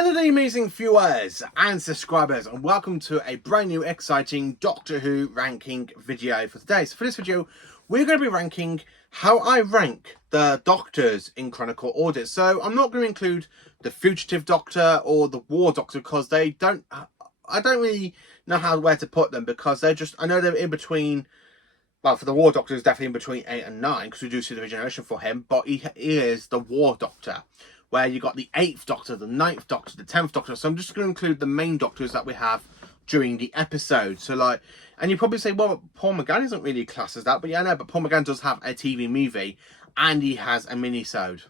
Hello there, amazing viewers and subscribers, and welcome to a brand new exciting Doctor Who ranking video for today. So for this video, we're going to be ranking how I rank the Doctors in chronicle order. So I'm not going to include the Fugitive Doctor or the War Doctor because I don't really know where to put them, because they're just, I know they're in between. Well, for the War Doctor, is definitely in between 8 and 9 because we do see the regeneration for him, but he is the War Doctor, where you got the 8th Doctor, the 9th Doctor, the 10th Doctor. So I'm just going to include the main Doctors that we have during the episode. So like, and you probably say, well, Paul McGann isn't really classed as that, but yeah, I know, but Paul McGann does have a TV movie and he has a mini-sode.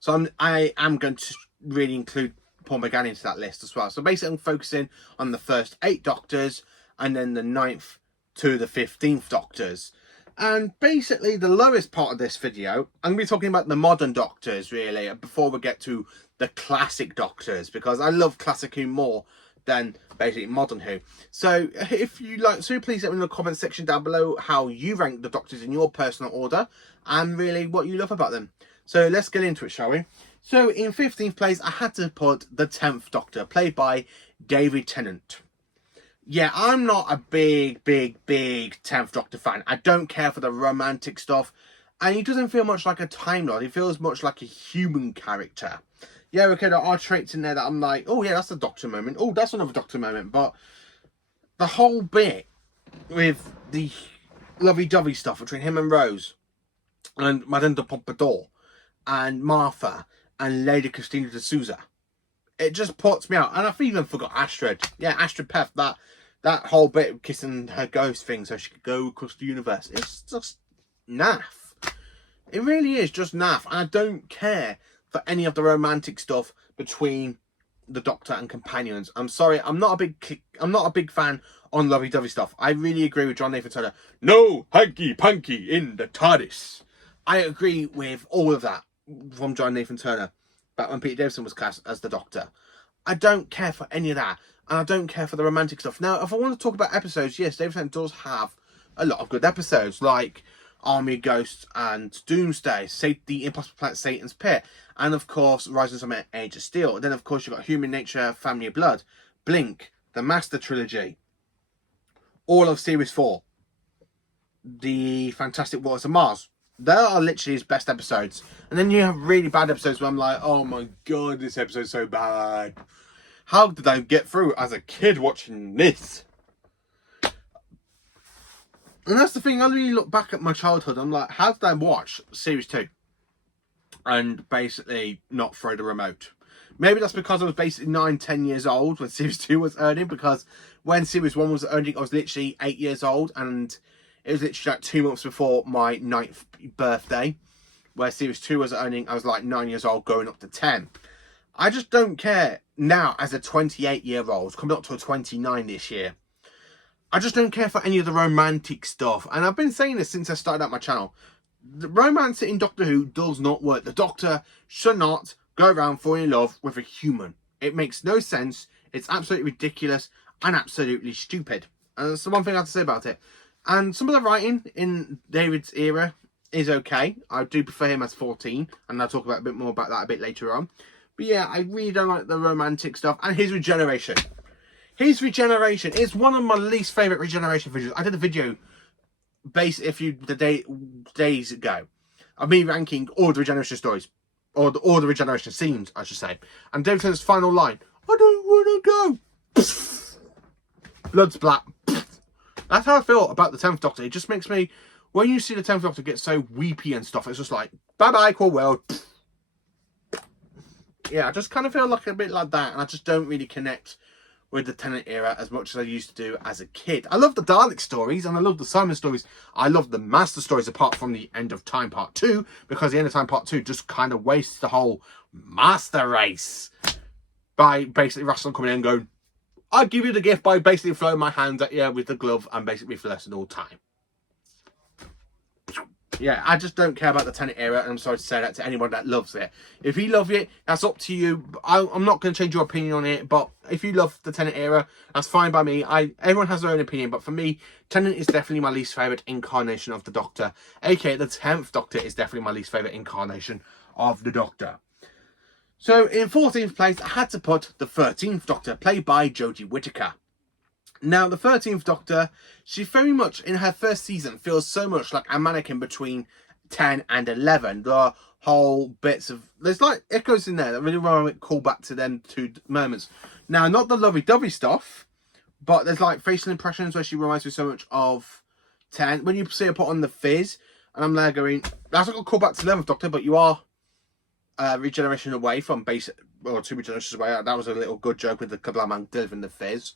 So I am going to really include Paul McGann into that list as well. So basically I'm focusing on the first 8 Doctors and then the 9th to the 15th Doctors. And basically the lowest part of this video, I'm going to be talking about the modern Doctors really, before we get to the classic Doctors, because I love classic Who more than basically modern Who. So if you like, so please let me know in the comment section down below how you rank the Doctors in your personal order and really what you love about them. So let's get into it, shall we? So in 15th place I had to put the 10th Doctor, played by David Tennant. Yeah, I'm not a big 10th Doctor fan. I don't care for the romantic stuff. And he doesn't feel much like a Time Lord. He feels much like a human character. Yeah, okay, there are traits in there that I'm like, oh yeah, that's a Doctor moment. Oh, that's another Doctor moment. But the whole bit with the lovey-dovey stuff between him and Rose and Madame de Pompadour and Martha and Lady Christina de Souza, it just puts me out. And I've even forgot Astrid. Yeah, Astrid Peth, that whole bit of kissing her ghost thing so she could go across the universe. It's just naff. It really is just naff. And I don't care for any of the romantic stuff between the Doctor and companions. I'm sorry, I'm not a big fan on lovey-dovey stuff. I really agree with John Nathan Turner. No hanky-panky in the TARDIS. I agree with all of that from John Nathan Turner back when Peter Davison was cast as the Doctor. I don't care for any of that. And I don't care for the romantic stuff. Now, if I want to talk about episodes, yes, David Tennant does have a lot of good episodes, like Army of Ghosts and Doomsday, The Impossible Planet Satan's Pit, and of course, Rising Sun and Age of Steel. And then, of course, you've got Human Nature, Family of Blood, Blink, the Master Trilogy, all of Series 4, the Fantastic Waters of Mars. They are literally his best episodes. And then you have really bad episodes where I'm like, oh my god, this episode's so bad. How did I get through as a kid watching this? And that's the thing, I really look back at my childhood. I'm like, how did I watch Series 2? And basically not throw the remote. Maybe that's because I was basically 9-10 years old when Series 2 was earning. Because when Series 1 was earning, I was literally 8 years old. And it was literally like 2 months before my 9th birthday. Where Series 2 was earning, I was like 9 years old going up to 10. I just don't care now as a 28-year-old, coming up to a 29 this year. I just don't care for any of the romantic stuff. And I've been saying this since I started out my channel. The romance in Doctor Who does not work. The Doctor should not go around falling in love with a human. It makes no sense. It's absolutely ridiculous and absolutely stupid. And that's the one thing I have to say about it. And some of the writing in David's era is okay. I do prefer him as 14. And I'll talk about a bit more about that a bit later on. But yeah, I really don't like the romantic stuff. And his regeneration. His regeneration is one of my least favourite regeneration videos. I did a video based days ago of me ranking all the regeneration stories. Or all the regeneration scenes, I should say. And David Tennant's final line, I don't want to go. Blood splat. That's how I feel about the 10th Doctor. It just makes me, when you see the 10th Doctor get so weepy and stuff, it's just like, bye-bye, cool world. Yeah, I just kind of feel like a bit like that. And I just don't really connect with the Tennant era as much as I used to do as a kid. I love the Dalek stories and I love the Simon stories. I love the Master stories apart from the End of Time Part 2. Because the End of Time Part 2 just kind of wastes the whole Master race. By basically Russell coming in and going, I give you the gift by basically throwing my hands at you with the glove and basically fluorescent all time. Yeah, I just don't care about the Tennant era, and I'm sorry to say that to anyone that loves it. If you love it, that's up to you. I'm not going to change your opinion on it, but if you love the Tennant era, that's fine by me. Everyone has their own opinion, but for me, Tennant is definitely my least favourite incarnation of the Doctor. aka the 10th Doctor is definitely my least favourite incarnation of the Doctor. So in 14th place, I had to put the 13th Doctor, played by Jodie Whittaker. Now, the 13th Doctor, she very much, in her first season, feels so much like a mannequin between 10 and 11. There are whole bits of... There's like echoes in there that really want to call back to them two moments. Now, not the lovey-dovey stuff, but there's like facial impressions where she reminds me so much of 10. When you see her put on the fizz, and I'm there going, that's not going to call back to 11th Doctor, but you are regeneration away from basic... Well, 2 regenerations away. That was a little good joke with the Kablam man delivering the fizz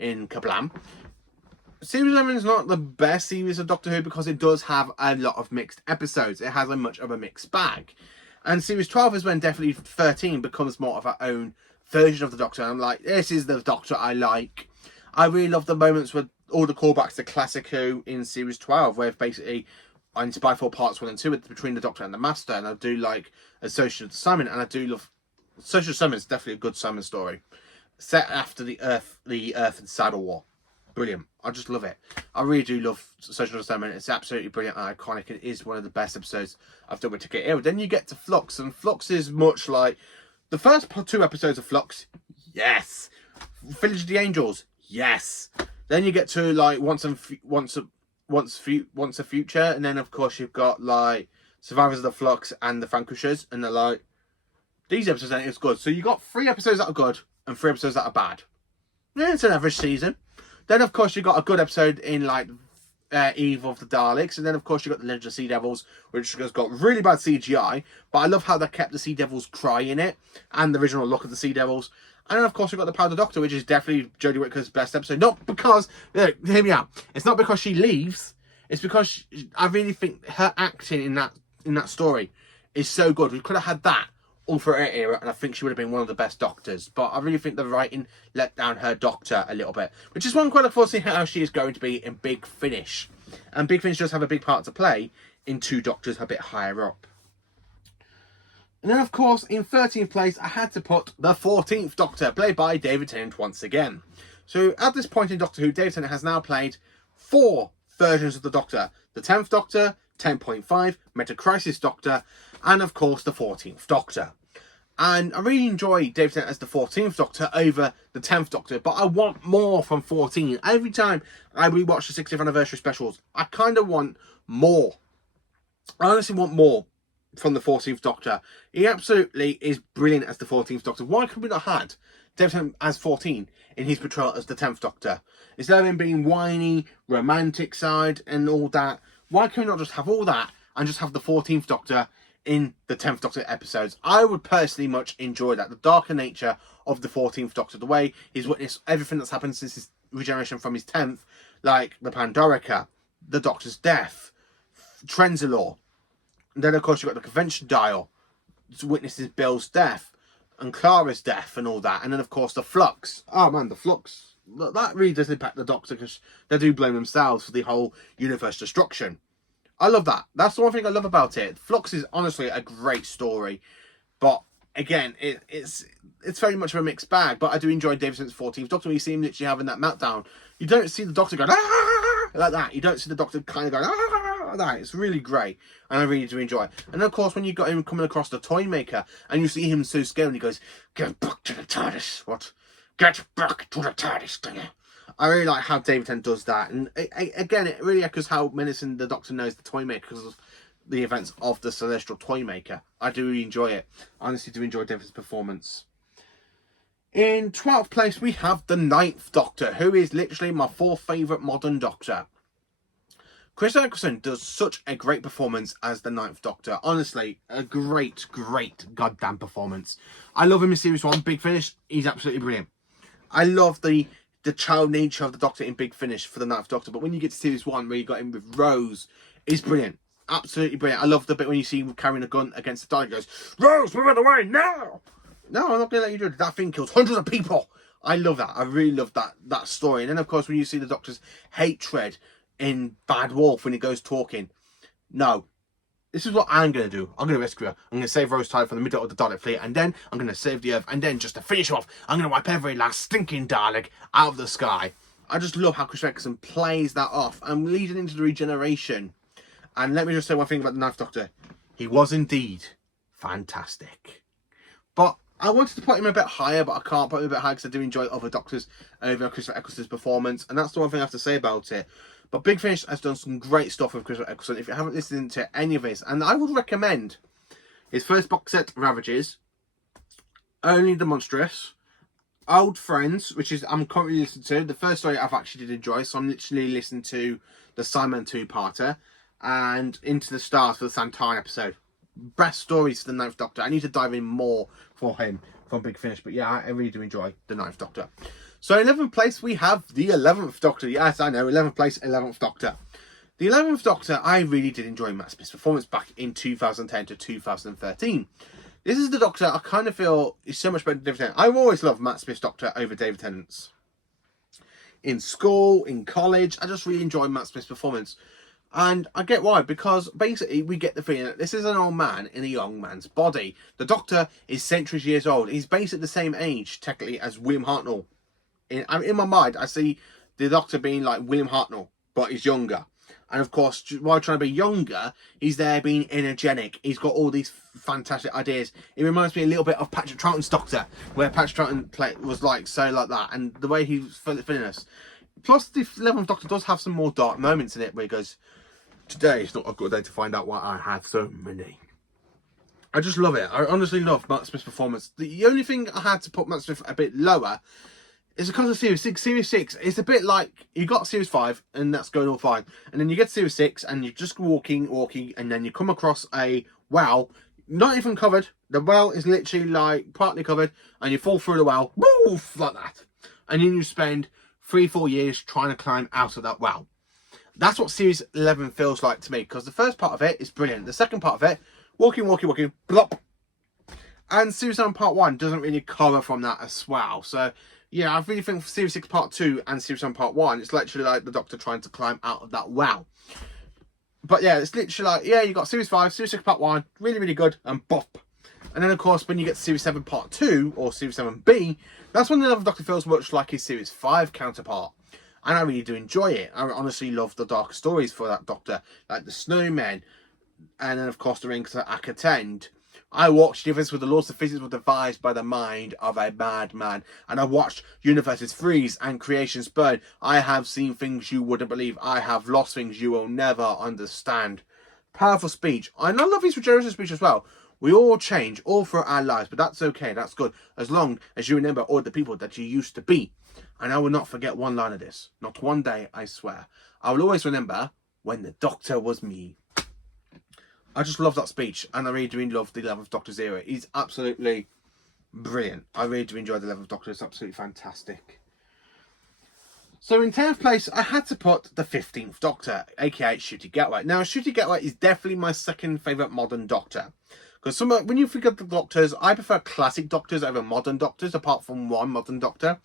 in Kablam. Series 11 is not the best series of Doctor Who because it does have a lot of mixed episodes. It has a much of a mixed bag. And Series 12 is when definitely 13 becomes more of her own version of the Doctor. And I'm like, this is the Doctor I like. I really love the moments with all the callbacks to Classic Who in Series 12, where basically in Spyfall Parts 1 and 2 between the Doctor and the Master. And I do like a Social Assignment, and I do love... Social Assignment is definitely a good Simon story. Set after the Earth and Saddle War. Brilliant. I just love it. I really do love Social Assignment. It's absolutely brilliant and iconic. It is one of the best episodes I've done with Ticket Era. Then you get to Flux, and Flux is much like the first 2 episodes of Flux. Yes. Village of the Angels. Yes. Then you get to like Once a Future, and then of course you've got like Survivors of the Flux and the Vanquishers, and they're like, these episodes ain't as good. So you got 3 episodes that are good and 3 episodes that are bad. Yeah, it's an average season. Then, of course, you got a good episode in, like, Eve of the Daleks. And then, of course, you got The Legend of Sea Devils, which has got really bad CGI. But I love how they kept the Sea Devils cry in it and the original look of the Sea Devils. And then, of course, you've got The Powder Doctor, which is definitely Jodie Whittaker's best episode. Not because... hear me out. It's not because she leaves. It's because I really think her acting in that story is so good. We could have had that all through her era, and I think she would have been one of the best Doctors. But I really think the writing let down her Doctor a little bit, which is one quite look forward to see how she is going to be in Big Finish. And Big Finish does have a big part to play in 2 Doctors a bit higher up. And then, of course, in 13th place, I had to put the 14th Doctor, played by David Tennant once again. So at this point in Doctor Who, David Tennant has now played 4 versions of the Doctor. The 10th Doctor, 10.5, Meta Crisis Doctor, and of course the 14th Doctor. And I really enjoy David Tennant as the 14th Doctor over the 10th Doctor, but I want more from 14. Every time I rewatch the 60th anniversary specials, I kind of want more. I honestly want more from the 14th Doctor. He absolutely is brilliant as the 14th Doctor. Why could we not have had David Tennant as 14 in his portrayal as the 10th Doctor? Instead of him being whiny, romantic side and all that, why can we not just have all that and just have the 14th Doctor in the 10th Doctor episodes? I would personally much enjoy that. The darker nature of the 14th Doctor, the way he's witnessed everything that's happened since his regeneration from his 10th, like the Pandorica, the Doctor's death, Trenzalore. And then, of course, you've got the Convention Dial, witnesses Bill's death and Clara's death and all that. And then, of course, the Flux. Oh, man, the Flux. That really does impact the Doctor because they do blame themselves for the whole universe destruction. I love that. That's the one thing I love about it. Flux is honestly a great story. But, again, it's very much of a mixed bag. But I do enjoy David Tennant's 14th Doctor. When you see him literally having that meltdown, you don't see the Doctor going, ah, like that. You don't see the Doctor kind of going, ah, like that. It's really great. And I really do enjoy it. And, of course, when you got him coming across the Toymaker, and you see him so scared, and he goes, get back to the TARDIS. What? Get back to the TARDIS, do you? I really like how David Tennant does that. And again, it really echoes how menacing the Doctor knows the Toymaker because of the events of the Celestial Toymaker. I do really enjoy it. I honestly do enjoy David's performance. In 12th place, we have the 9th Doctor, who is literally my 4th favourite modern Doctor. Chris Eccleston does such a great performance as the 9th Doctor. Honestly, a great, great goddamn performance. I love him in Series 1. Big Finish, he's absolutely brilliant. I love the child nature of the Doctor in Big Finish for the 9th Doctor. But when you get to Series 1, where you got him with Rose, it's brilliant. Absolutely brilliant. I love the bit when you see him carrying a gun against the Dalek. He goes, Rose, move out of the way now! No, I'm not going to let you do it. That thing kills hundreds of people. I love that. I really love that story. And then, of course, when you see the Doctor's hatred in Bad Wolf when he goes talking. No. This is what I'm going to do. I'm going to rescue her. I'm going to save Rose Tyler from the middle of the Dalek fleet. And then I'm going to save the Earth. And then just to finish off, I'm going to wipe every last stinking Dalek out of the sky. I just love how Chris Eccleston plays that off. And leading into the regeneration. And let me just say one thing about the 9th Doctor. He was indeed fantastic. But I wanted to put him a bit higher, but I can't put him a bit higher because I do enjoy other Doctors over Christopher Eccleston's performance, and that's the one thing I have to say about it. But Big Finish has done some great stuff with Christopher Eccleston. If you haven't listened to any of this, and I would recommend his first box set, Ravages, Only the Monstrous, Old Friends, which is I'm currently listening to. The first story I've actually did enjoy, so I'm literally listening to the Simon two-parter, and Into the Stars for the Santana episode. Best stories for the Ninth Doctor. I need to dive in more for him from Big Finish, but yeah, I really do enjoy the Ninth Doctor. So in 11th place we have the 11th Doctor. Yes, I know, 11th place, 11th Doctor. The 11th Doctor, I really did enjoy Matt Smith's performance back in 2010 to 2013. This is the Doctor I kind of feel is so much better than David Tennant. I've always loved Matt Smith's Doctor over David Tennant's. In school, in college, I just really enjoyed Matt Smith's performance. And I get why, because basically we get the feeling that this is an old man in a young man's body. The Doctor is centuries years old. He's basically the same age, technically, as William Hartnell. In my mind, I see the Doctor being like William Hartnell, but he's younger. And of course, while trying to be younger, he's there being energetic. He's got all these fantastic ideas. It reminds me a little bit of Patrick Troughton's Doctor, where Patrick Troughton was like so like that, and the way he was filling us. Plus, the 11th Doctor does have some more dark moments in it, where he goes, "Today is not a good day to find out why I have so many." I just love it. I honestly love Matt Smith's performance. The only thing I had to put Matt Smith a bit lower is because of Series 6. Series 6, it's a bit like, you got Series 5, and that's going all fine. And then you get Series 6, and you're just walking, and then you come across a well, not even covered. The well is literally like partly covered, and you fall through the well, woof, like that. And then you spend 3-4 years trying to climb out of that well. That's what Series 11 feels like to me, because the first part of it is brilliant. The second part of it, walking, blop. And Series 7 Part 1 doesn't really cover from that as well. So, yeah, I really think for Series 6 Part 2 and Series 7 Part 1, it's literally like the Doctor trying to climb out of that well. But yeah, it's literally like, yeah, you got Series 5, Series 6 Part 1, really, really good, and bop. And then, of course, when you get to Series 7 Part 2, or Series 7B, that's when the 11th Doctor feels much like his Series 5 counterpart. And I really do enjoy it. I honestly love the dark stories for that Doctor, like the Snowmen, and then, of course, the Rings that I attend. I watched Difference with the Laws of Physics were devised by the mind of a madman. And I watched Universes Freeze and Creations Burn. I have seen things you wouldn't believe. I have lost things you will never understand. Powerful speech. And I love his regenerative speech as well. We all change all through our lives, but that's okay. That's good. As long as you remember all the people that you used to be. And I will not forget one line of this. Not one day, I swear. I will always remember when the Doctor was me. I just love that speech, and I really do love the 11th Doctor's era. He's absolutely brilliant. I really do enjoy the 11th Doctor. It's absolutely fantastic. So in 10th place, I had to put the 15th Doctor, aka Ncuti Gatwa. Now, Ncuti Gatwa is definitely my second favourite modern Doctor. Because when you think of the Doctors, I prefer classic Doctors over modern Doctors, apart from one modern Doctor.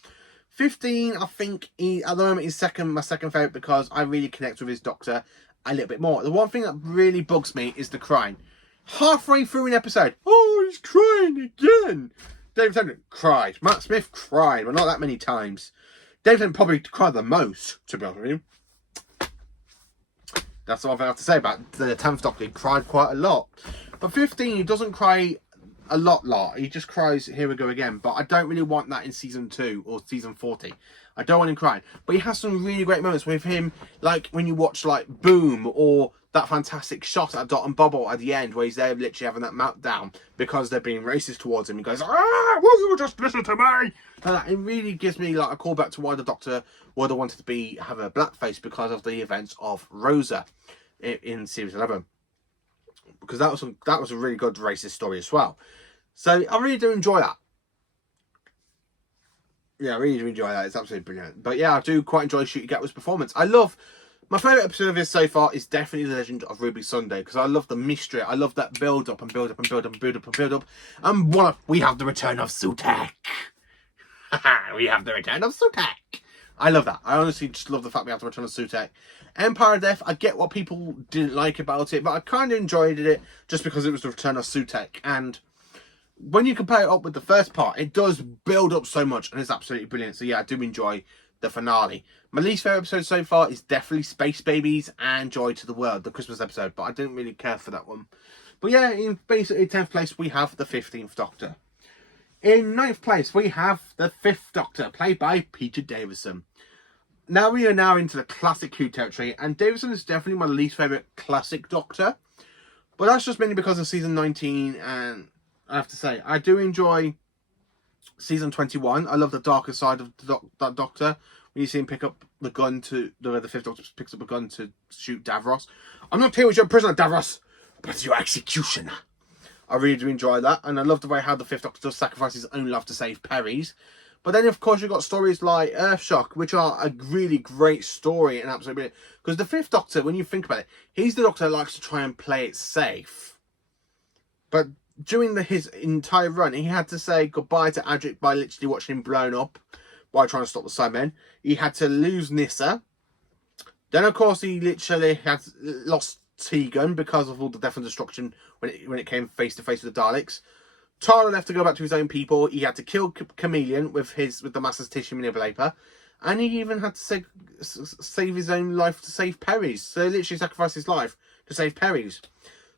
15, I think, at the moment, is my second favourite, because I really connect with his Doctor a little bit more. The one thing that really bugs me is the crying. Halfway through an episode, oh, he's crying again. David Tennant cried. Matt Smith cried, but not that many times. David Tennant probably cried the most, to be honest with you. That's the one thing I have to say about the 10th Doctor. He cried quite a lot. But 15, he doesn't cry a lot. He just cries, here we go again. But I don't really want that in season 2 or season 40. I don't want him crying. But he has some really great moments with him, like when you watch like Boom, or that fantastic shot at Dot and Bubble at the end where he's there literally having that meltdown because they're being racist towards him. He goes, "Ah, will you just listen to me?" And it really gives me like a callback to why the Doctor would have wanted to have a blackface, because of the events of Rosa in series 11. Because that was a really good racist story as well. So I really do enjoy that. Yeah, I really do enjoy that. It's absolutely brilliant. But yeah, I do quite enjoy Ncuti Gatwa's performance. My favourite episode of his so far is definitely The Legend of Ruby Sunday, because I love the mystery. I love that build up. And we have the return of Sutek. We have the return of Sutek. I love that. I honestly just love the fact we have the return of Sutek. Empire of Death, I get what people didn't like about it, but I kind of enjoyed it just because it was the return of Sutek. And when you compare it up with the first part, it does build up so much, and it's absolutely brilliant. So yeah, I do enjoy the finale. My least favourite episode so far is definitely Space Babies and Joy to the World, the Christmas episode, but I didn't really care for that one. But yeah, in basically 10th place, we have the 15th Doctor. In ninth place, we have the Fifth Doctor, played by Peter Davison. Now we are now into the classic Who territory, and Davison is definitely my least favourite classic Doctor. But that's just mainly because of season 19, and I have to say, I do enjoy season 21. I love the darker side of that Doctor. When you see him pick up the gun the Fifth Doctor picks up a gun to shoot Davros. I'm not here as your prisoner, Davros, but your executioner. I really do enjoy that, and I love the way how the Fifth Doctor does sacrifice his own life to save Perry's. But then, of course, you've got stories like Earthshock, which are a really great story and absolutely brilliant. Because the Fifth Doctor, when you think about it, he's the Doctor that likes to try and play it safe. But during his entire run, he had to say goodbye to Adric by literally watching him blown up by trying to stop the Cybermen. He had to lose Nyssa. Then, of course, he literally had lost Tegan because of all the death and destruction when it came face to face with the Daleks. Tara left to go back to his own people. He had to kill Chameleon with the Master's tissue manipulator, and he even had to save his own life to save Perry's. So he literally sacrificed his life to save Perry's.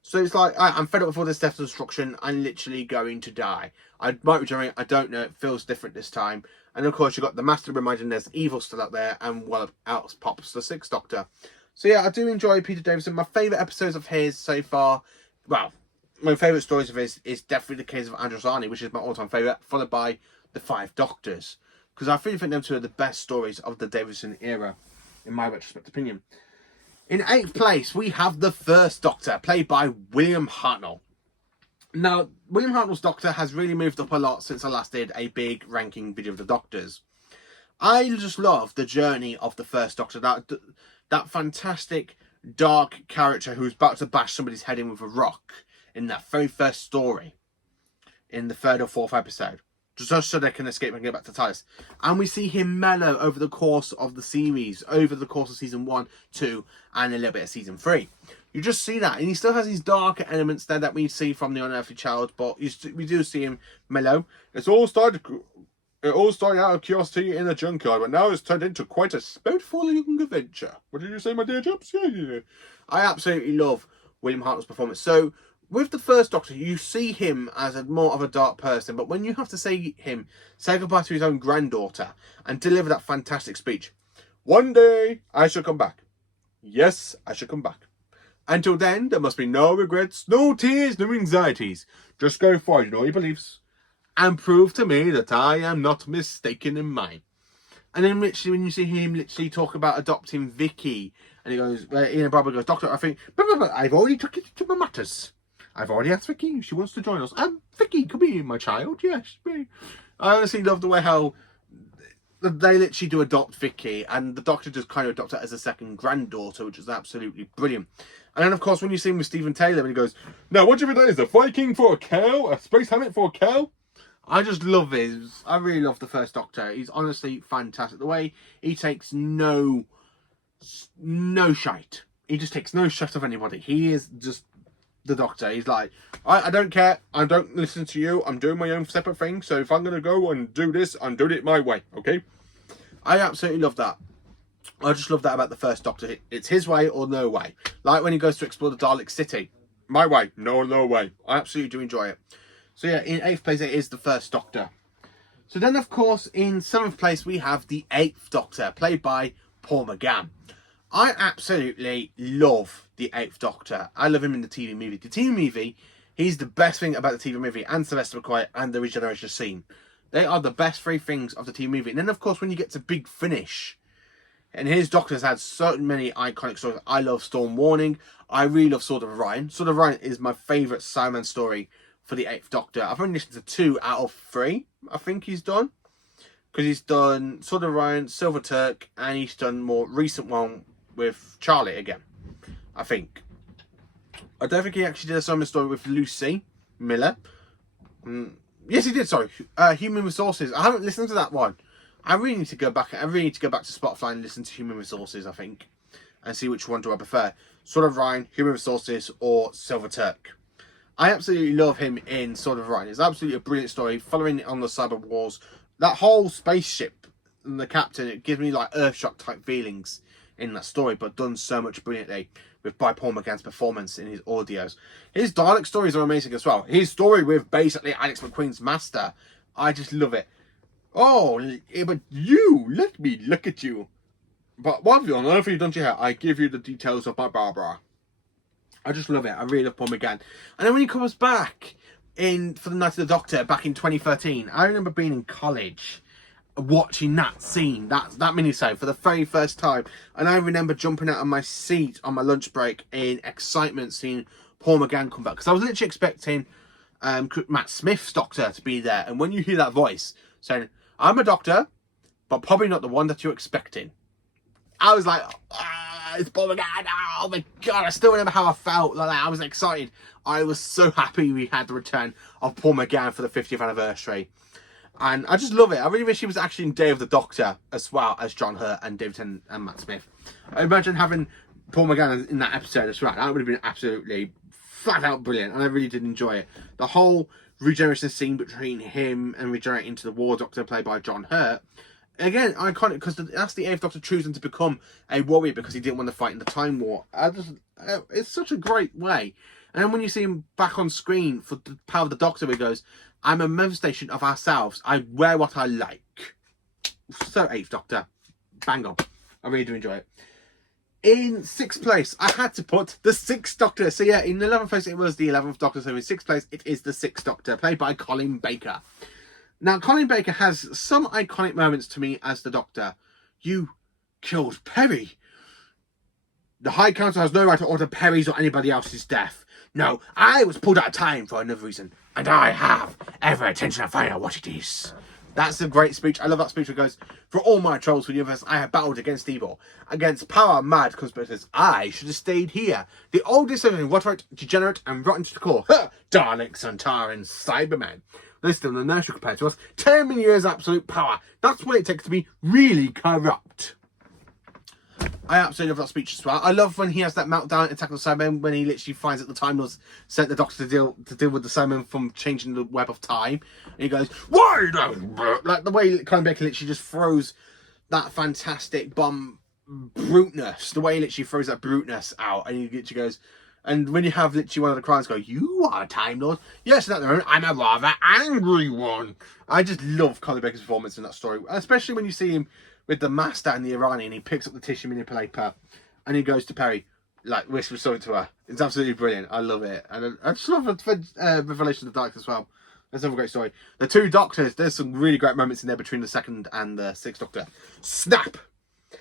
So it's like, I'm fed up with all this death and destruction. I'm literally going to die. I might regenerate. I don't know. It feels different this time. And of course, you've got the Master reminding there's evil still out there, and well, out pops the Sixth Doctor. So yeah, I do enjoy Peter Davison. My favourite episodes of his so far, well, my favourite stories of his is definitely the case of Androsani, which is my all-time favourite, followed by the Five Doctors. Because I really think them two are the best stories of the Davison era, in my retrospect opinion. In 8th place, we have the First Doctor, played by William Hartnell. Now, William Hartnell's Doctor has really moved up a lot since I last did a big ranking video of the Doctors. I just love the journey of the First Doctor, that fantastic, dark character who's about to bash somebody's head in with a rock in that very first story, in the 3rd or 4th episode, just so they can escape and get back to TARDIS. And we see him mellow over the course of the series, over the course of season 1, 2, and a little bit of season 3. You just see that, and he still has these darker elements there that we see from the Unearthly Child, but we do see him mellow. It all started out of curiosity in a junkyard, but now it's turned into quite a spoutful young adventure. What did you say, my dear chaps? Yeah. I absolutely love William Hartnell's performance. So, with the First Doctor, you see him as more of a dark person, but when you have to say goodbye to his own granddaughter and deliver that fantastic speech, one day I shall come back. Yes, I shall come back. Until then, there must be no regrets, no tears, no anxieties. Just go forward in all your beliefs and prove to me that I am not mistaken in mine. And then literally, when you see him literally talk about adopting Vicky, and he goes, Ian Barber goes, Doctor, I think, but I've already took it to my matters. I've already asked Vicky if she wants to join us. Vicky, come here, my child. Yes, me. I honestly love the way how they literally do adopt Vicky, and the Doctor just kind of adopts her as a second granddaughter, which is absolutely brilliant. And then, of course, when you see him with Stephen Taylor, and he goes, now, what do you think that is? A Viking for a cow? A space helmet for a cow? I just love his. I really love the First Doctor. He's honestly fantastic. The way he takes no shite. He just takes no shit of anybody. He is just the Doctor. He's like, I don't care. I don't listen to you. I'm doing my own separate thing. So if I'm going to go and do this, I'm doing it my way. Okay? I absolutely love that. I just love that about the First Doctor. It's his way or no way. Like when he goes to explore the Dalek City. My way. No way. I absolutely do enjoy it. So yeah, in 8th place it is the First Doctor. So then, of course, in 7th place we have the 8th Doctor, played by Paul McGann. I absolutely love the 8th Doctor. I love him in the TV movie. The TV movie, he's the best thing about the TV movie, and Sylvester McCoy and the regeneration scene. They are the best three things of the TV movie. And then, of course, when you get to Big Finish, and his Doctor's had so many iconic stories. I love Storm Warning. I really love Sword of Orion. Sword of Orion is my favourite Cyberman story for the 8th Doctor. I've only listened to 2 out of 3, I think he's done. Because he's done Sword of Orion, Silver Turk, and he's done more recent one with Charlie again, I think. I don't think he actually did a Cyberman story with Lucy Miller. Yes, he did, sorry. Human Resources. I haven't listened to that one. I really need to go back to Spotify and listen to Human Resources, I think. And see which one do I prefer. Sword of Orion, Human Resources, or Silver Turk. I absolutely love him in Sword of Orion. It's absolutely a brilliant story, following on the Cyber Wars. That whole spaceship and the captain, it gives me like Earthshock type feelings in that story, but done so much brilliantly by Paul McGann's performance in his audios. His Dalek stories are amazing as well. His story with basically Alex McQueen's Master I just love it. Oh, but you, let me look at you. But while you're on, if you've done your hair, I give you the details of my Barbara. I just love it. I really love Paul McGann. And then when he comes back for the Night of the Doctor back in 2013, I remember being in college watching that scene, that minisode for the very first time. And I remember jumping out of my seat on my lunch break in excitement seeing Paul McGann come back. Because I was literally expecting Matt Smith's Doctor to be there. And when you hear that voice saying, I'm a doctor, but probably not the one that you're expecting, I was like, it's Paul McGann. Oh my God, I still remember how I felt. Like I was excited. I was so happy we had the return of Paul McGann for the 50th anniversary. And I just love it. I really wish he was actually in Day of the Doctor as well as John Hurt and David Tennant and Matt Smith. I imagine having Paul McGann in that episode as well. That would have been absolutely flat out brilliant. And I really did enjoy it. The whole regeneration scene between him and regenerating into the War Doctor played by John Hurt. Again, iconic because that's the 8th Doctor choosing to become a warrior because he didn't want to fight in the Time War. It's such a great way. And then when you see him back on screen for the Power of the Doctor, he goes, I'm a manifestation of ourselves. I wear what I like. So 8th Doctor. Bang on. I really do enjoy it. In 6th place, I had to put the 6th Doctor. So yeah, in 11th place, it was the 11th Doctor. So in 6th place, it is the 6th Doctor, played by Colin Baker. Now, Colin Baker has some iconic moments to me as the Doctor. You killed Perry. The High Council has no right to order Perry's or anybody else's death. No, I was pulled out of time for another reason. And I have every intention of finding out what it is. That's a great speech. I love that speech where it goes, for all my troubles with the universe, I have battled against evil. Against power, mad conspirators, I should have stayed here. The oldest living, what degenerate and rotten to the core. Daleks, Santarans, Cybermen. Listed on the nursery compared to us. 10 million years absolute power. That's what it takes to be really corrupt. I absolutely love that speech as well. I love when he has that meltdown at Attack of the Cybermen when he literally finds that the Time Lords sent the Doctor to deal with the Cybermen from changing the web of time. And he goes, why don't... Like the way Colin Baker literally just throws that fantastic bomb bruteness. The way he literally throws that bruteness out. And he literally goes... And when you have literally one of the crimes go, you are a Time Lord? Yes, not the moment. I'm a rather angry one. I just love Colin Baker's performance in that story. Especially when you see him with the Master and the Iranian. He picks up the tissue manipulator and he goes to Perry, like, whispers something to her. It's absolutely brilliant. I love it. And I just love the Revelation of the Dark as well. That's another great story. The two Doctors, there's some really great moments in there between the 2nd and the 6th Doctor. Snap!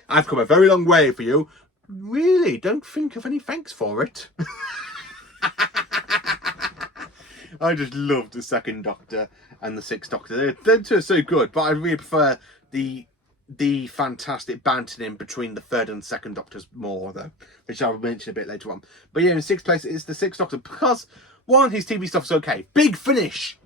I've come a very long way for you. Really, don't think of any thanks for it. I just love the 2nd Doctor and the 6th Doctor. Them two are so good, but I really prefer the fantastic bantering between the 3rd and 2nd Doctors more, though, which I'll mention a bit later on. But yeah, in 6th place, it's the 6th Doctor because, one, his TV stuff's okay. Big Finish!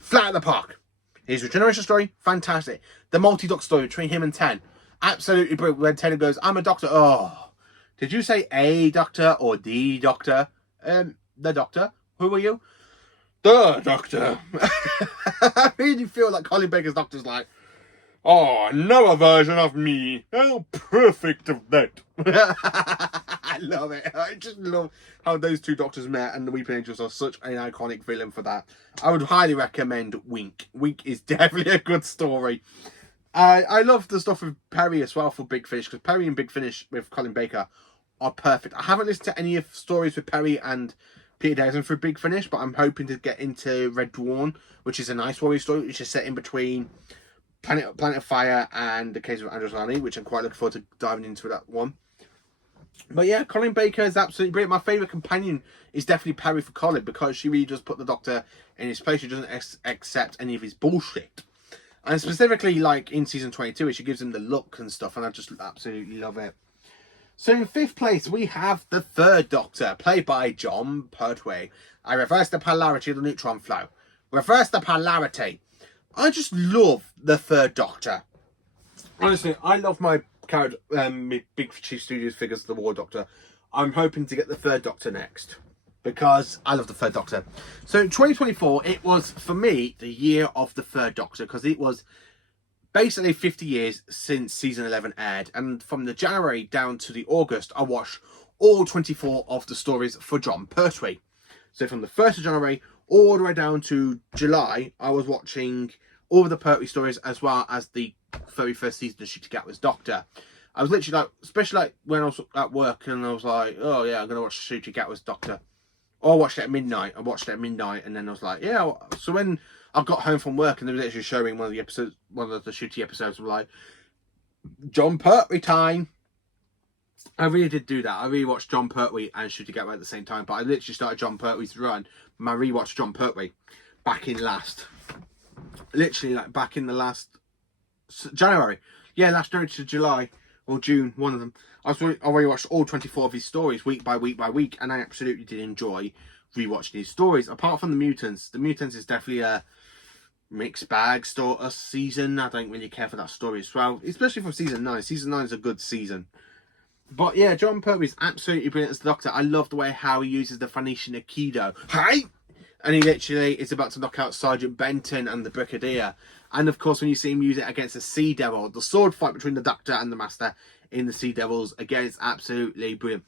Flat out the park. His regeneration story, fantastic. The multi-Doctor story between him and Ten. Absolutely brilliant. When Tennant goes, I'm a doctor. Oh, did you say a doctor or the Doctor? The Doctor. Who are you? The Doctor. I really feel like Colin Baker's Doctor's like, oh, another version of me. How perfect of that. I love it. I just love how those two Doctors met, and the Weeping Angels are such an iconic villain for that. I would highly recommend Wink. Wink is definitely a good story. I love the stuff with Perry as well for Big Finish, because Perry and Big Finish with Colin Baker are perfect. I haven't listened to any of the stories with Perry and Peter Davison for Big Finish, but I'm hoping to get into Red Dawn, which is a nice warrior story, which is set in between Planet of Fire and The Case of Andros Lally, which I'm quite looking forward to diving into that one. But yeah, Colin Baker is absolutely brilliant. My favourite companion is definitely Perry for Colin, because she really does put the Doctor in his place. She doesn't accept any of his bullshit. And specifically, like, in season 22, she gives him the look and stuff, and I just absolutely love it. So in 5th place, we have the 3rd Doctor, played by John Pertwee. I reverse the polarity of the neutron flow. Reverse the polarity. I just love the 3rd Doctor. Honestly, I love my character, Big Chief Studios figures of the War Doctor. I'm hoping to get the 3rd Doctor next, because I love the 3rd Doctor. So 2024, it was, for me, the year of the 3rd Doctor, because it was basically 50 years since season 11 aired. And from the January down to the August, I watched all 24 of the stories for John Pertwee. So from the 1st of January all the way down to July, I was watching all of the Pertwee stories as well as the very first season of Shooty Gatwa's Doctor. I was literally like, especially like when I was at work and I was like, oh yeah, I'm going to watch Shooty Gatwa's Doctor. Or I watched it at midnight. And then I was like, yeah. So when I got home from work and they were literally showing one of the Shooty episodes, I'm like, John Pertwee time. I really did do that. I really watched John Pertwee and Shooty Gatwa at the same time. But I literally started John Pertwee's run. I rewatched John Pertwee back in January. Yeah, last January to July or June, one of them. I already watched all 24 of his stories week by week by week, and I absolutely did enjoy rewatching his stories. Apart from the Mutants is definitely a mixed bag sort of season. I don't really care for that story as well, especially for season 9. Season 9 is a good season. But yeah, John Pertwee's absolutely brilliant as the Doctor. I love the way how he uses the Phoenician Aikido. Hi! And he literally is about to knock out Sergeant Benton and the Brigadier. And of course, when you see him use it against a Sea Devil, the sword fight between the Doctor and the Master in the Sea Devils, again, it's absolutely brilliant.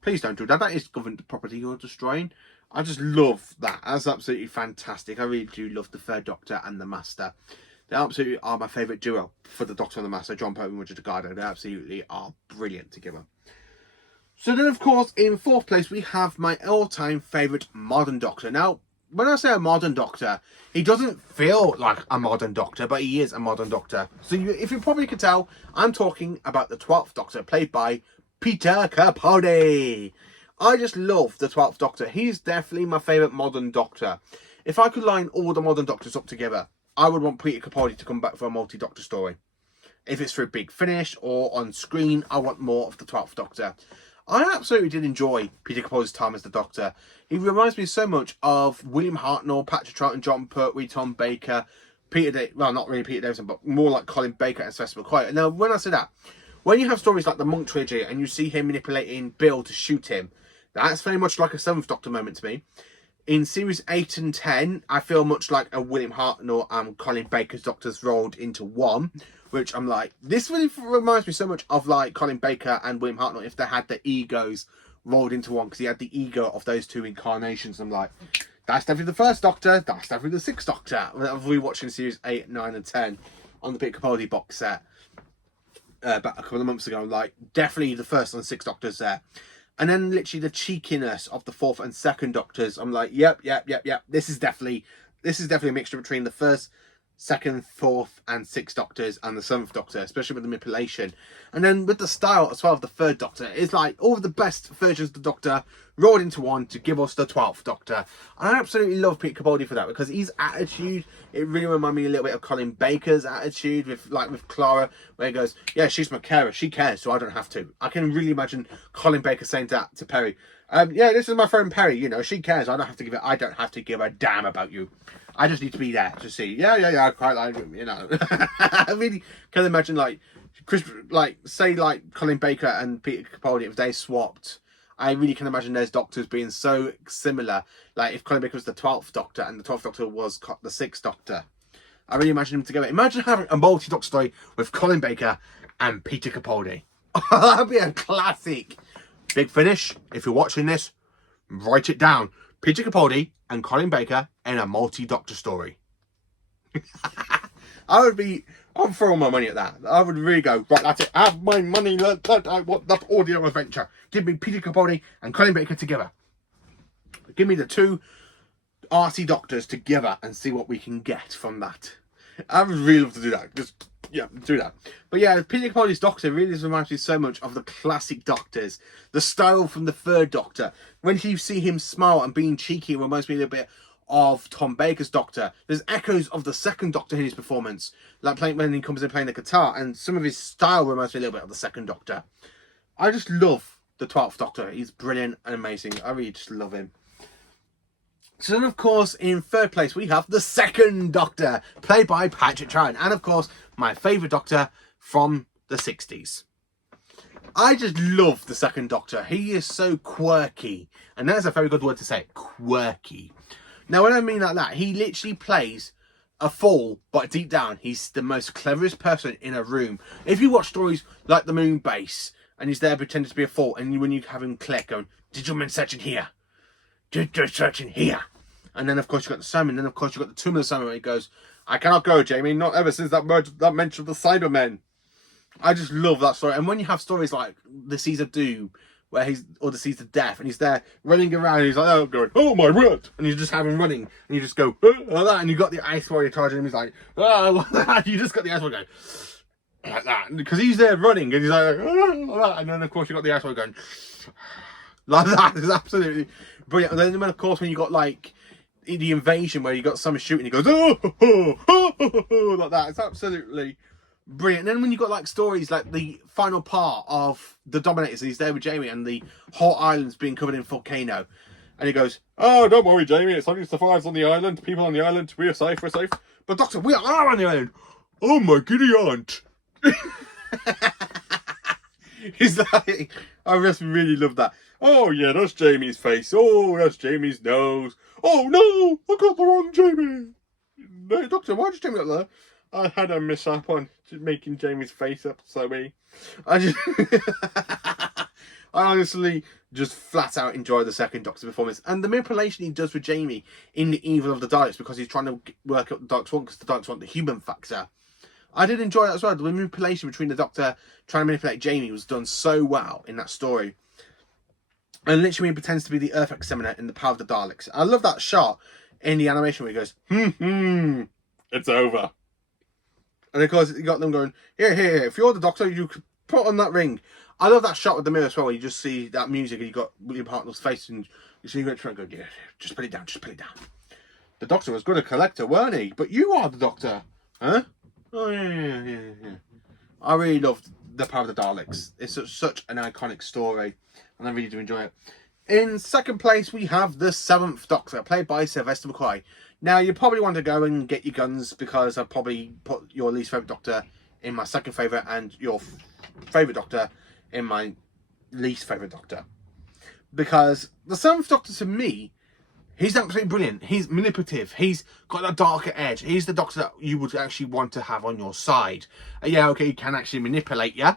Please don't do that. That is government property you're destroying. I just love that. That's absolutely fantastic. I really do love the Third Doctor and the Master. They absolutely are my favourite duo for the Doctor and the Master, John Pertwee and Roger Delgado. They absolutely are brilliant together. So then, of course, in 4th place, we have my all-time favourite modern Doctor. Now, when I say a modern Doctor, he doesn't feel like a modern Doctor, but he is a modern Doctor. So if you probably could tell, I'm talking about the 12th Doctor, played by Peter Capaldi. I just love the 12th Doctor. He's definitely my favourite modern Doctor. If I could line all the modern Doctors up together, I would want Peter Capaldi to come back for a multi-Doctor story. If it's for a big finish or on screen, I want more of the 12th Doctor. I absolutely did enjoy Peter Capaldi's time as the Doctor. He reminds me so much of William Hartnell, Patrick Troughton, John Pertwee, Tom Baker, well, not really Peter Davison, but more like Colin Baker and Sylvester McCoy. Now, when I say that, when you have stories like the Monk Trilogy and you see him manipulating Bill to shoot him, that's very much like a 7th Doctor moment to me. In series 8 and 10, I feel much like a William Hartnell and Colin Baker's Doctors rolled into one, which I'm like, this really reminds me so much of like Colin Baker and William Hartnell if they had the egos rolled into one, because he had the ego of those two incarnations. I'm like, that's definitely the 1st Doctor, that's definitely the 6th Doctor. I've rewatching series 8, 9 and 10 on the Peter Capaldi box set about a couple of months ago. Like, definitely the 1st and 6th Doctors there. And then literally the cheekiness of the 4th and 2nd Doctors. I'm like, yep. This is definitely a mixture between the 1st, 2nd, 4th and 6th Doctors and the 7th Doctor, especially with the manipulation. And then with the style as well of the 3rd Doctor, it's like all of the best versions of the Doctor rolled into one to give us the 12th Doctor. And I absolutely love Peter Capaldi for that, because his attitude, it really reminded me a little bit of Colin Baker's attitude with Clara, where he goes, yeah, she's my carer, she cares, so I don't have to. I can really imagine Colin Baker saying that to Perry. Yeah, this is my friend Perry, you know, she cares, I don't have to give a damn about you. I just need to be there to see. Yeah, I quite like him, you know. I really can imagine, like, say Colin Baker and Peter Capaldi, if they swapped, I really can imagine those Doctors being so similar. Like, if Colin Baker was the 12th Doctor and the 12th Doctor was the 6th Doctor, I really imagine them together. Imagine having a multi-Doctor story with Colin Baker and Peter Capaldi. That'd be a classic. Big finish. If you're watching this, write it down. Peter Capaldi and Colin Baker in a multi-Doctor story. I'm throwing my money at that. I would really go, right, that's it. Have my money. I want that audio adventure. Give me Peter Capaldi and Colin Baker together. Give me the 2 arty Doctors together and see what we can get from that. I would really love to do that. Just, yeah, do that. But yeah, Peter Capaldi's Doctor really reminds me so much of the classic Doctors. The style from the 3rd Doctor. When you see him smile and being cheeky, it reminds me a little bit of Tom Baker's Doctor. There's echoes of the 2nd Doctor in his performance, like when he comes in playing the guitar, and some of his style reminds me a little bit of the 2nd Doctor. I just love the 12th Doctor. He's brilliant and amazing. I really just love him. So then, of course, in 3rd place, we have the 2nd Doctor, played by Patrick Troughton, and of course, my favourite Doctor from the 60s. I just love the 2nd Doctor. He is so quirky, and that's a very good word to say, quirky. Now, when I mean like that, he literally plays a fool, but deep down, he's the most cleverest person in a room. If you watch stories like The Moon Base, and he's there pretending to be a fool, and when you have him click, going, did you mean searching here? Did you searching here? And then, of course, you got the Simon. And then, of course, you got the Tomb of the Simon where he goes, I cannot go, Jamie, not ever since that mention of the Cybermen. I just love that story. And when you have stories like the Seas of Doom, or the Seas of Death, and he's there running around, and he's like, oh, going, oh my word, and you just have him running, and you just go, like that, and you got the Ice Warrior charging him, he's like, oh, like that. You just got the Ice Warrior going, like that, because he's there running, and he's like, like that, and then of course you got the Ice Warrior going, like that. It's absolutely brilliant. And then, of course, when you got like the invasion where you got someone shooting, he goes, like that. It's absolutely brilliant. And then when you got like stories like the final part of the Dominators, and he's there with Jamie, and the whole island's being covered in volcano, and he goes, oh, don't worry, Jamie, it's only survivors on the island, people on the island, we're safe. But Doctor, we are on the island. Oh my giddy aunt. He's like, I just really love that. Oh yeah, that's Jamie's face. Oh, that's Jamie's nose. Oh no, I got the wrong Jamie. No, Doctor, why did Jamie got there? I had a mishap on making Jamie's face up, sorry. I honestly just flat out enjoy the second Doctor performance. And the manipulation he does with Jamie in the Evil of the Daleks, because he's trying to work out the Daleks want, because the Daleks want the human factor. I did enjoy that as well. The manipulation between the Doctor trying to manipulate Jamie was done so well in that story. And literally he pretends to be the Earth Examiner in The Power of the Daleks. I love that shot in the animation where he goes, it's over. And of course, you got them going, here, if you're the Doctor, you could put on that ring. I love that shot with the mirror as well, where you just see that music and you got William Hartnell's face, and you see him trying to go, yeah, just put it down. The Doctor was good a collector, weren't he? But you are the Doctor. Huh? Oh, yeah. I really loved The Power of the Daleks. It's such an iconic story, and I really do enjoy it. In second place, we have the Seventh Doctor, played by Sylvester McCoy. Now, you probably want to go and get your guns, because I've probably put your least favourite Doctor in my second favourite, and your favourite Doctor in my least favourite Doctor. Because the Seventh Doctor, to me, he's absolutely brilliant. He's manipulative. He's got that darker edge. He's the Doctor that you would actually want to have on your side. Yeah, okay, he can actually manipulate you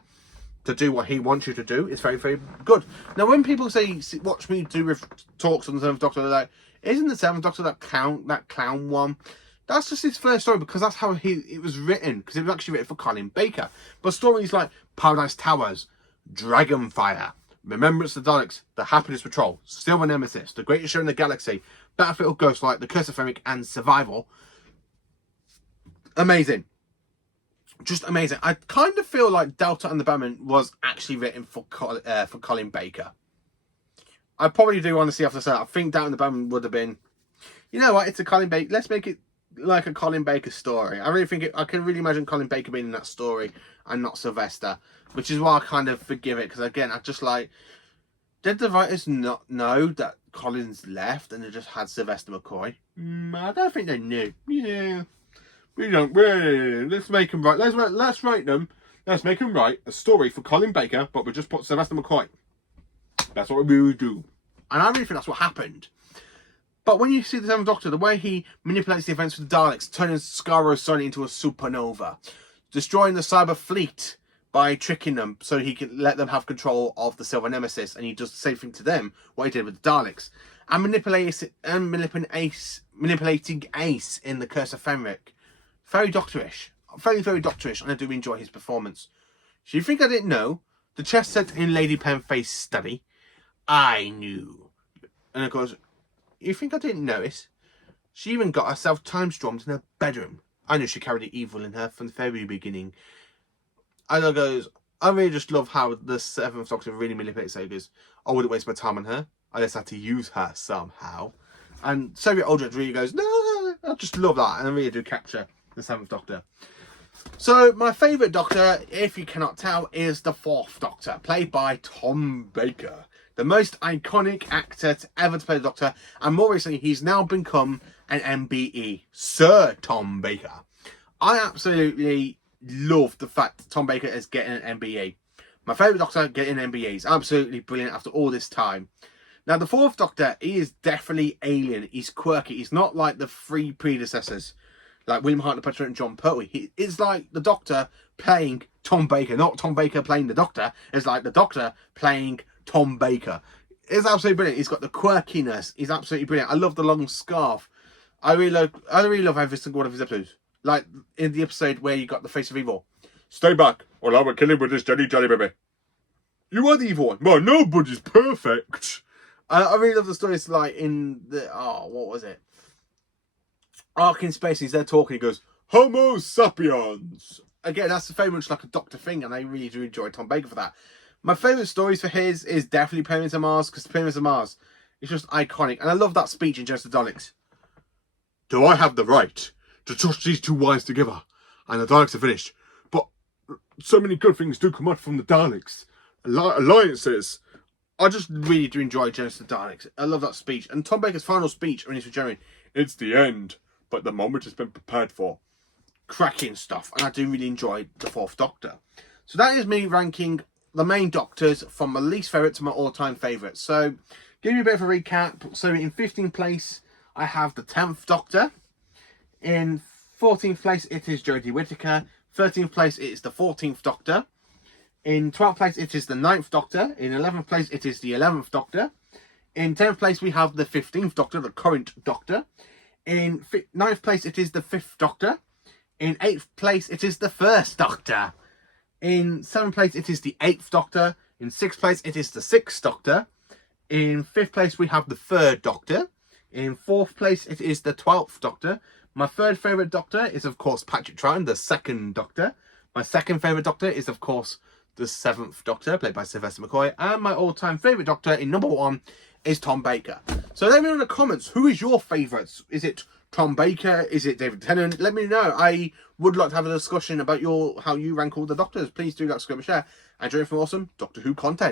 to do what he wants you to do. It's very, very good. Now, when people say, watch me do with talks on the Seventh Doctor, they're like, isn't the Seventh Doctor that clown one? That's just his first story, because that's how it was written, because it was actually written for Colin Baker. But stories like Paradise Towers, Dragonfire, Remembrance of the Daleks, The Happiness Patrol, Silver Nemesis, The Greatest Show in the Galaxy, Battlefield Ghostlight, The Curse of Fenric, and Survival. Amazing. Just amazing. I kind of feel like Delta and the Batman was actually written for Colin Baker. I probably do honestly have to say that. I think Delta and the Batman would have been, you know what, it's a Colin Baker. Let's make it like a Colin Baker story. I really think I can really imagine Colin Baker being in that story and not Sylvester, which is why I kind of forgive it, because again, I just like, did the writers not know that Collins left and they just had Sylvester McCoy? I don't think they knew. Yeah, we don't. Let's make them right. Let's write them. Let's make them write a story for Colin Baker, but we just put Sylvester McCoy. That's what we would do, and I really think that's what happened. But when you see the Seventh Doctor, the way he manipulates the events with the Daleks, turning Scaro's Sun into a supernova, destroying the Cyber Fleet by tricking them so he can let them have control of the Silver Nemesis, and he does the same thing to them, what he did with the Daleks, and manipulating Ace in The Curse of Fenric. Very Doctorish. Very, very Doctorish, and I do enjoy his performance. So you think I didn't know? The chess set in Lady Penface's study. I knew. And of course, you think I didn't notice? She even got herself time-stormed in her bedroom. I knew she carried the evil in her from the very beginning. And I goes, I really just love how the Seventh Doctor really manipulates her. He goes, I wouldn't waste my time on her. I just had to use her somehow. And Soviet Aldrich really goes, no, I just love that. And I really do capture the Seventh Doctor. So, my favourite Doctor, if you cannot tell, is the Fourth Doctor, played by Tom Baker. The most iconic actor to ever to play the Doctor, and more recently, he's now become an MBE, Sir Tom Baker. I absolutely love the fact that Tom Baker is getting an MBE. My favourite Doctor getting an MBE is absolutely brilliant after all this time. Now, the Fourth Doctor, he is definitely alien. He's quirky. He's not like the three predecessors, like William Hartnell and John Pertwee. It's like the Doctor playing Tom Baker, not Tom Baker playing the Doctor. It's like the Doctor playing Tom Baker. It's absolutely brilliant. He's got the quirkiness. He's absolutely brilliant. I love the long scarf I really love every single one of his episodes. Like in the episode where you got the face of evil. Stay back, or I will kill him with this jelly baby. You are the evil one. Well, nobody's perfect. I really love the stories like in the what was it? Ark in Space. He's there talking. He goes, "Homo sapiens." Again, that's very much like a Doctor thing, and I really do enjoy Tom Baker for that. My favourite stories for his is definitely Pyramids of Mars, because the Pyramids of Mars is just iconic, and I love that speech in Genesis of the Daleks. Do I have the right to trust these two wives together? And the Daleks are finished, but so many good things do come out from the Daleks. Alliances. I just really do enjoy Genesis of the Daleks. I love that speech, and Tom Baker's final speech when he's regenerating. It's the end, but the moment has been prepared for. Cracking stuff, and I do really enjoy the Fourth Doctor. So that is me ranking the main Doctors from my least favourite to my all-time favourite. So, give you a bit of a recap. So, in 15th place, I have the 10th Doctor. In 14th place, it is Jodie Whittaker. 13th place, it is the 14th Doctor. In 12th place, it is the 9th Doctor. In 11th place, it is the 11th Doctor. In 10th place, we have the 15th Doctor, the current Doctor. In 9th place, it is the 5th Doctor. In 8th place, it is the 1st Doctor. In 7th place, it is the 8th Doctor. In 6th place, it is the 6th Doctor. In 5th place, we have the 3rd Doctor. In 4th place, it is the 12th Doctor. My third favourite Doctor is, of course, Patrick Troughton, the 2nd Doctor. My second favourite Doctor is, of course, the 7th Doctor, played by Sylvester McCoy. And my all-time favourite Doctor in number 1 is Tom Baker. So let me know in the comments, who is your favourite? Is it Tom Baker? Is it David Tennant? Let me know. I would like to have a discussion about how you rank all the Doctors. Please do like, subscribe, and share. And join for awesome Doctor Who content.